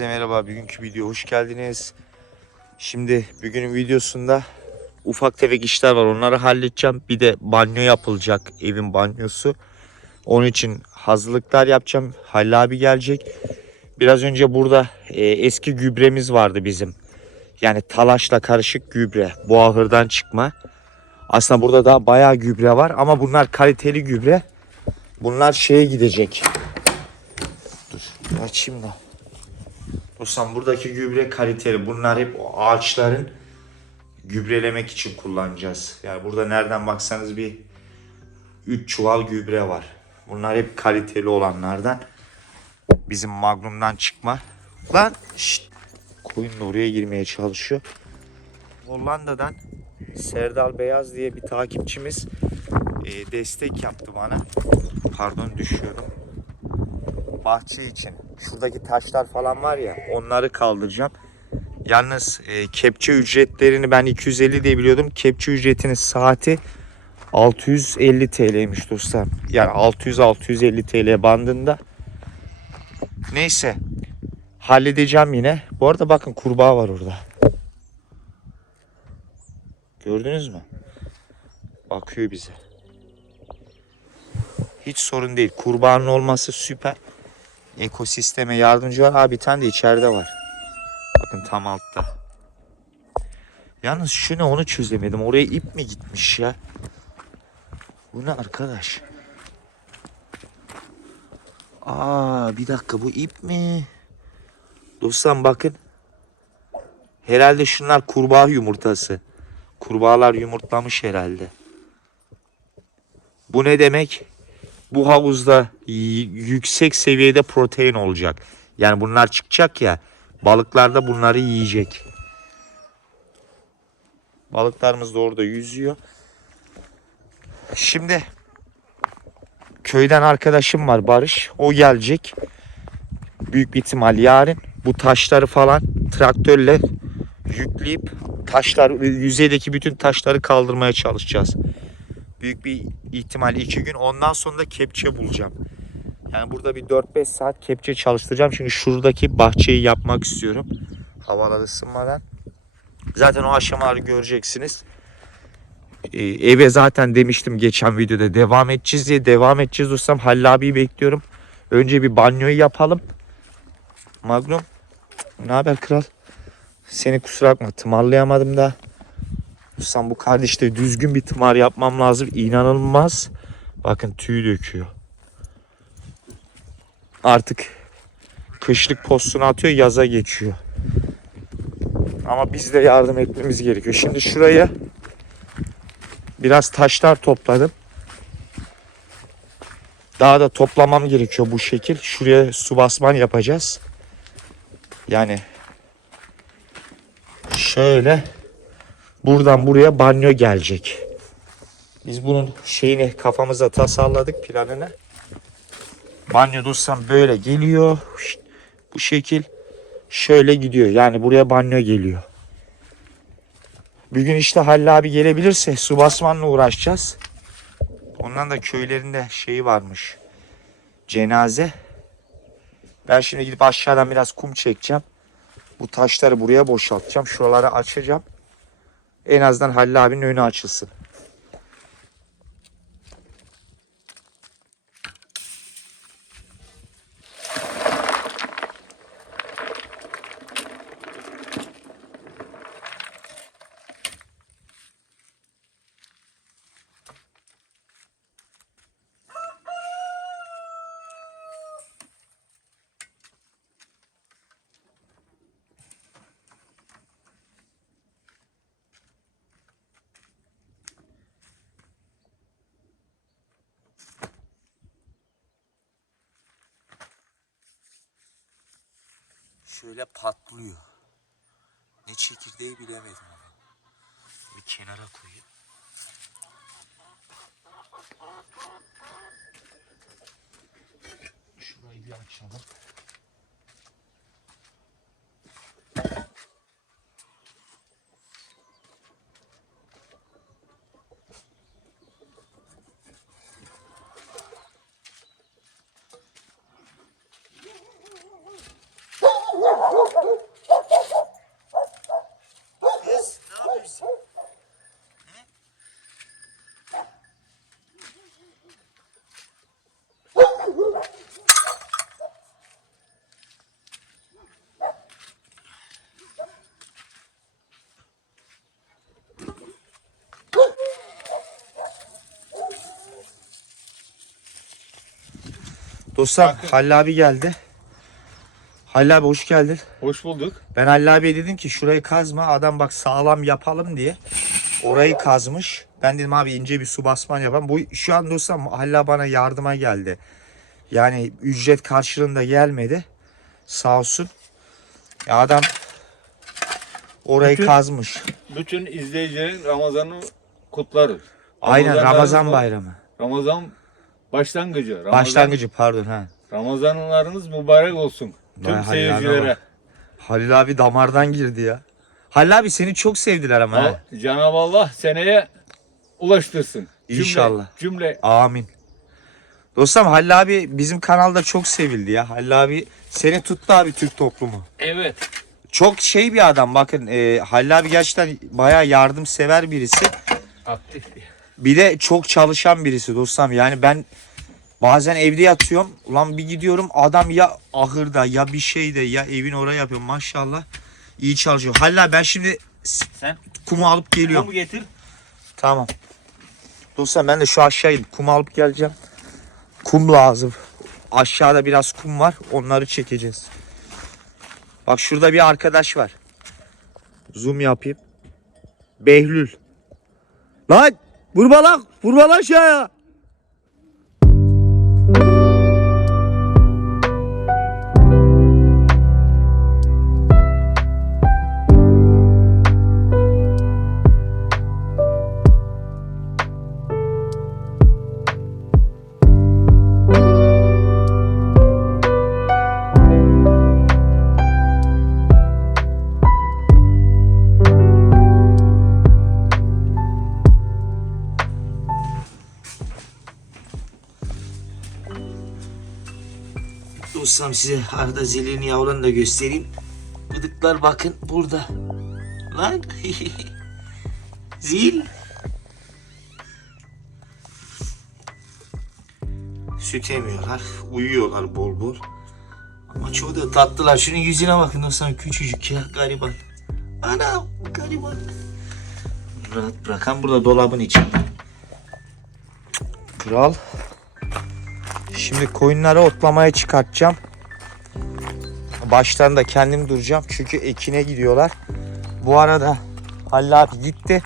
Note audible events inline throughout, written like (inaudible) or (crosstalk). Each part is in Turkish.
Herkese merhaba. Bugünkü video hoş geldiniz. Şimdi bugünün videosunda ufak tefek işler var. Onları halledeceğim. Bir de banyo yapılacak. Evin banyosu. Onun için hazırlıklar yapacağım. Halil abi gelecek. Biraz önce burada e, eski gübremiz vardı bizim. Yani talaşla karışık gübre. Bu ahırdan çıkma. Aslında burada daha bayağı gübre var ama bunlar kaliteli gübre. Bunlar şeye gidecek. Dur açayım da. Dostum buradaki gübre kaliteli. Bunlar hep o ağaçların gübrelemek için kullanacağız. Yani burada nereden baksanız bir 3 çuval gübre var. Bunlar hep kaliteli olanlardan. Bizim Magnum'dan çıkma. Lan şşt. Koyun da oraya girmeye çalışıyor. Hollanda'dan Serdal Beyaz diye bir takipçimiz e, destek yaptı bana. Pardon düşüyordum. Bahçe için. Şuradaki taşlar falan var ya onları kaldıracağım. Yalnız e, kepçe ücretlerini ben 250 diye biliyordum. Kepçe ücretinin saati 650 TL'ymiş dostlar. Yani 600-650 TL bandında. Neyse. Halledeceğim yine. Bu arada bakın kurbağa var orada. Gördünüz mü? Bakıyor bize. Hiç sorun değil. Kurbağanın olması süper. Ekosisteme yardımcı var. Ha bir tane de içeride var. Bakın tam altta. Yalnız şu onu çözemedim. Oraya ip mi gitmiş ya? Bu ne arkadaş? Aa bir dakika bu ip mi? Dostlar bakın. Herhalde şunlar kurbağa yumurtası. Kurbağalar yumurtlamış herhalde. Bu ne demek? Bu havuzda yüksek seviyede protein olacak. Yani bunlar çıkacak ya. Balıklar da bunları yiyecek. Balıklarımız da orada yüzüyor. Şimdi köyden arkadaşım var Barış. O gelecek. Büyük bir ihtimal yarın bu taşları falan traktörle yükleyip taşlar yüzeydeki bütün taşları kaldırmaya çalışacağız. Büyük bir ihtimal iki gün. Ondan sonra da kepçe bulacağım. Yani burada bir 4-5 saat kepçe çalıştıracağım. Çünkü şuradaki bahçeyi yapmak istiyorum. Havalar ısınmadan. Zaten o aşamaları göreceksiniz. Ee, eve zaten demiştim geçen videoda devam edeceğiz diye devam edeceğiz dostum. Halil abiyi bekliyorum. Önce bir banyoyu yapalım. Magnum. Ne haber kral? Seni kusura bakma tımarlayamadım da. Dostum bu kardeşte düzgün bir tımar yapmam lazım. İnanılmaz. Bakın tüy döküyor. Artık kışlık postunu atıyor yaza geçiyor. Ama biz de yardım etmemiz gerekiyor. Şimdi şuraya biraz taşlar topladım. Daha da toplamam gerekiyor bu şekil. Şuraya su basman yapacağız. Yani şöyle buradan buraya banyo gelecek. Biz bunun şeyini kafamıza tasarladık planını. Banyo dostum böyle geliyor. Bu şekil şöyle gidiyor. Yani buraya banyo geliyor. Bugün işte Halil abi gelebilirse su basmanla uğraşacağız. Ondan da köylerinde şeyi varmış. Cenaze. Ben şimdi gidip aşağıdan biraz kum çekeceğim. Bu taşları buraya boşaltacağım. Şuraları açacağım. En azından Halil abinin önü açılsın. Şöyle patlıyor. Ne çekirdeği bilemedim. Bir kenara koyayım. Şurayı bir açalım. Dostlar Halil abi geldi. Halil abi hoş geldin. Hoş bulduk. Ben Halil abiye dedim ki şurayı kazma. Adam bak sağlam yapalım diye. Orayı kazmış. Ben dedim abi ince bir su basman yapalım. Bu şu an dostum Halil bana yardıma geldi. Yani ücret karşılığında gelmedi. Sağ olsun. Ya adam orayı Bütün- kazmış. Bütün izleyicilerin Ramazan'ı kutlarız. Aynen Ramazanlarınız Ramazan mı- bayramı. Ramazan başlangıcı. Ramazan, Başlangıcı pardon ha. Ramazanlarınız mübarek olsun. Tüm Vay seyircilere. Halil abi damardan girdi ya. Halil abi seni çok sevdiler ama. ha. Al- Cenab-ı Allah seneye ulaştırsın. Cümle- İnşallah. Cümle, Amin. Dostum Halil abi bizim kanalda çok sevildi ya. Halil abi seni tuttu abi Türk toplumu. evet. Çok şey bir adam bakın e, Halil abi gerçekten bayağı yardımsever birisi. Aktif. Bir de çok çalışan birisi dostum. Yani ben bazen evde yatıyorum. Ulan bir gidiyorum adam ya ahırda ya bir şeyde ya evin oraya yapıyor maşallah. iyi çalışıyor. Halil abi ben şimdi Sen kumu alıp geliyorum. kumu getir. Tamam. Dostlar ben de şu aşağı inip kum alıp geleceğim. Kum lazım. Aşağıda biraz kum var. Onları çekeceğiz. Bak şurada bir arkadaş var. Zoom yapayım. Behlül. Lan! Vurma lan! Vurma lan aşağıya! Dostum size arada zilini yavrularını da göstereyim. Bıdıklar bakın burada. Lan. (laughs) Zil. Süt emiyorlar. Uyuyorlar bol bol. Ama çoğu da tatlılar. Şunun yüzüne bakın dostum küçücük ya gariban. Anam gariban. Rahat bırakan burada dolabın içinde. Kral. Şimdi koyunları otlamaya çıkartacağım. Başlarında kendim duracağım çünkü ekine gidiyorlar. Bu arada Halil abi gitti.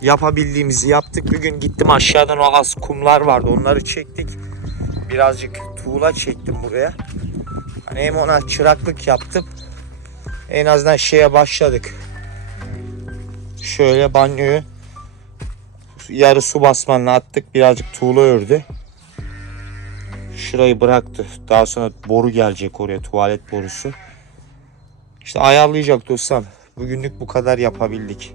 Yapabildiğimizi yaptık. Bugün gittim aşağıdan o az kumlar vardı. Onları çektik. Birazcık tuğla çektim buraya. Hani hem ona çıraklık yaptım. En azından şeye başladık. Şöyle banyoyu yarı su basmanla attık. Birazcık tuğla ördü. Şurayı bıraktı. Daha sonra boru gelecek oraya tuvalet borusu. İşte ayarlayacak dostum. Bugünlük bu kadar yapabildik.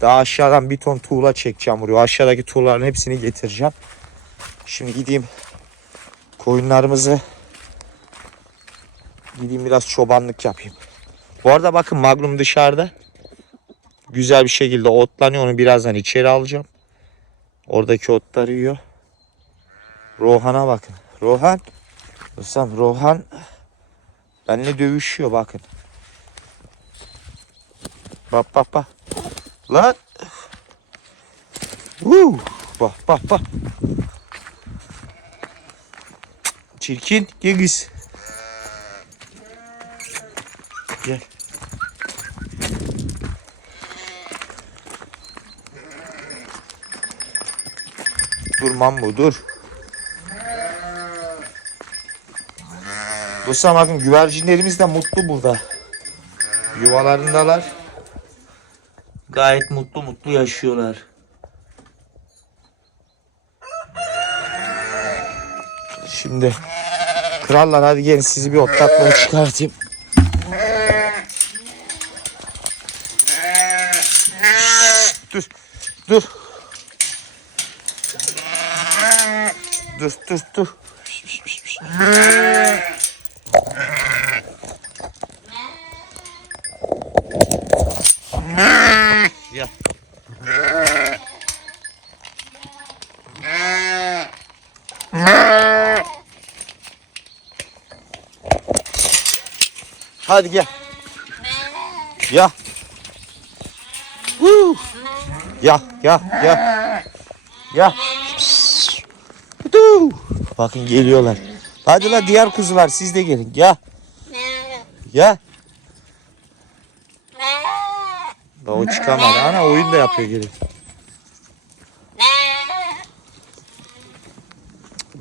Daha aşağıdan bir ton tuğla çekeceğim buraya. Aşağıdaki tuğlaların hepsini getireceğim. Şimdi gideyim koyunlarımızı gideyim biraz çobanlık yapayım. Bu arada bakın Magnum dışarıda. Güzel bir şekilde otlanıyor. Onu birazdan içeri alacağım. Oradaki otları yiyor. Rohan'a bakın. Rohan. Dostum Rohan benimle dövüşüyor bakın. Bak bak bak. Lan. Woo. Bak bak bak. Çirkin. Gel kız. Gel. Dur Mambo dur. Dostlar bakın güvercinlerimiz de mutlu burada. Yuvalarındalar. Gayet mutlu mutlu yaşıyorlar. Şimdi krallar hadi gelin sizi bir otlatmaya çıkartayım. Dur dur. Dur dur dur. Ya. Hadi gel. Ya. Woo. Ya ya ya. Ya. Du. Bakın geliyorlar. Hadi la diğer kuzular siz de gelin. Ya. Ya. Bak o çıkamadı. Ana oyun da yapıyor gelin.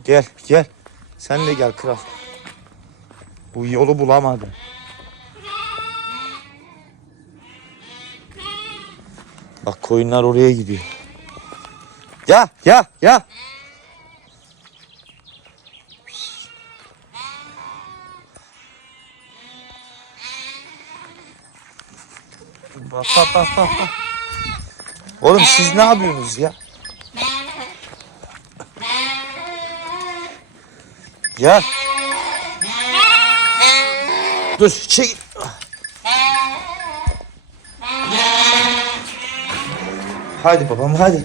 Gel gel. Sen de gel kral. Bu yolu bulamadı. Bak koyunlar oraya gidiyor. Ya ya ya. Bak bak bak bak. Oğlum siz ne yapıyorsunuz ya? Ya. Dur çek. Hadi babam hadi.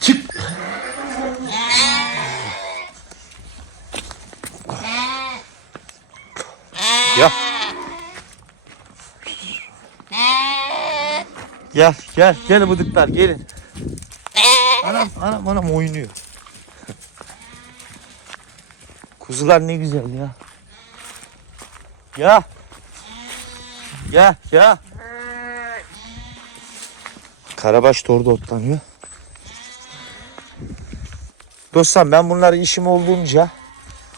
Çık. Ya. Gel gel gel bıdıklar gelin. Anam anam anam oynuyor. Kuzular ne güzel ya. Ya. Ya ya. Karabaş da orada otlanıyor. Dostum ben bunları işim olduğunca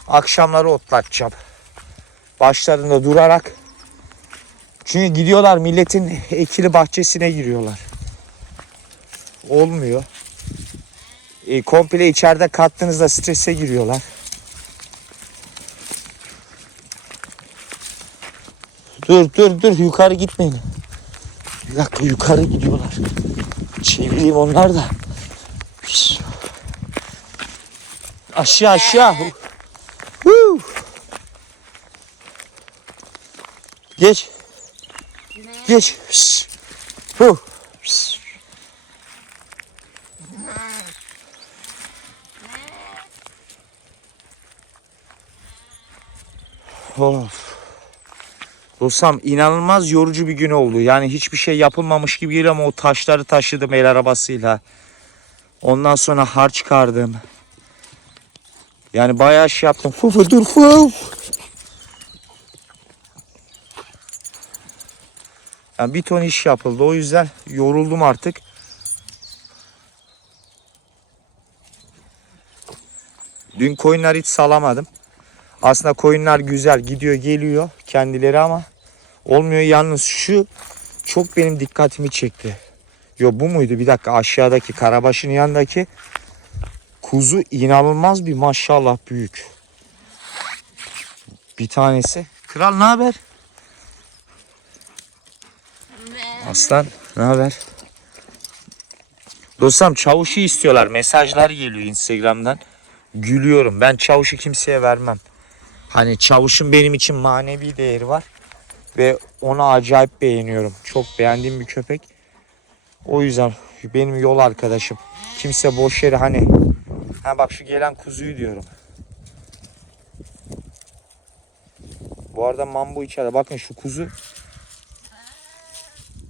akşamları otlatacağım. Başlarında durarak. Çünkü gidiyorlar milletin ekili bahçesine giriyorlar. Olmuyor. E, komple içeride kattığınızda strese giriyorlar. Dur dur dur yukarı gitmeyin. Bir dakika yukarı gidiyorlar. Çevireyim onlar da. Aşağı aşağı. Geç. Geç. Of. Dostum inanılmaz yorucu bir gün oldu. Yani hiçbir şey yapılmamış gibi geliyor ama o taşları taşıdım el arabasıyla. Ondan sonra harç çıkardım. Yani bayağı şey yaptım. Fufu dur fuf. Yani bir ton iş yapıldı. O yüzden yoruldum artık. Dün koyunları hiç salamadım. Aslında koyunlar güzel gidiyor geliyor kendileri ama olmuyor. Yalnız şu çok benim dikkatimi çekti. Yo bu muydu? Bir dakika aşağıdaki karabaşın yanındaki kuzu inanılmaz bir maşallah büyük. Bir tanesi. Kral ne haber? Aslan ne haber? Dostum çavuşu istiyorlar. Mesajlar geliyor Instagram'dan. Gülüyorum. Ben çavuşu kimseye vermem. Hani çavuşun benim için manevi değeri var. Ve onu acayip beğeniyorum. Çok beğendiğim bir köpek. O yüzden benim yol arkadaşım. Kimse boş yere hani ha bak şu gelen kuzuyu diyorum. Bu arada mambu içeride. Bakın şu kuzu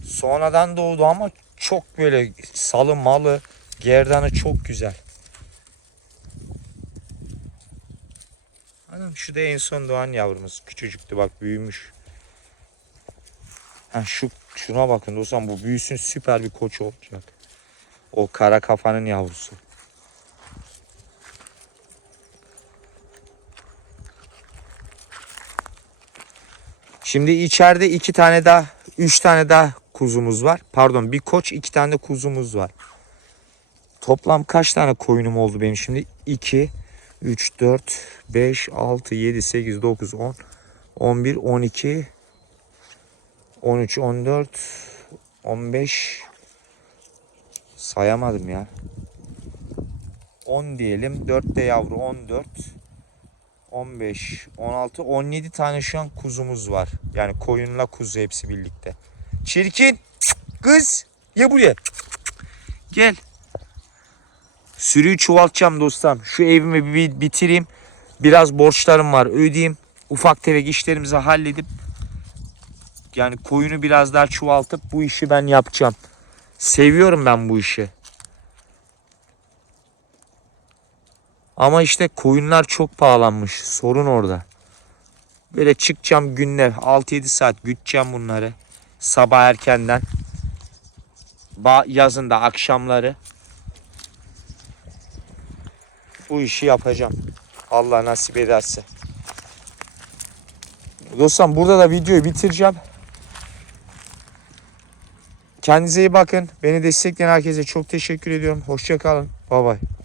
sonradan doğdu ama çok böyle salı malı gerdanı çok güzel. Şu da en son doğan yavrumuz. Küçücüktü bak büyümüş. Ha şu şuna bakın dostum bu büyüsün süper bir koç olacak. O kara kafanın yavrusu. Şimdi içeride iki tane daha, üç tane daha kuzumuz var. Pardon bir koç iki tane kuzumuz var. Toplam kaç tane koyunum oldu benim şimdi? 2, 3, 4, 5, 6, 7, 8, 9, 10, 11, 12, 13, 14, 15 sayamadım ya. 10 diyelim. 4 de yavru 14. 15, 16, 17 tane şu an kuzumuz var. Yani koyunla kuzu hepsi birlikte. Çirkin. Kız. Ya buraya. Gel. Sürüyü çoğaltacağım dostum. Şu evimi bir bitireyim. Biraz borçlarım var ödeyeyim. Ufak tefek işlerimizi halledip yani koyunu biraz daha çoğaltıp bu işi ben yapacağım. Seviyorum ben bu işi. Ama işte koyunlar çok pahalanmış. Sorun orada. Böyle çıkacağım günler 6-7 saat güteceğim bunları. Sabah erkenden. Yazında akşamları bu işi yapacağım. Allah nasip ederse. Dostum burada da videoyu bitireceğim. Kendinize iyi bakın. Beni destekleyen herkese çok teşekkür ediyorum. Hoşçakalın. Bay bay.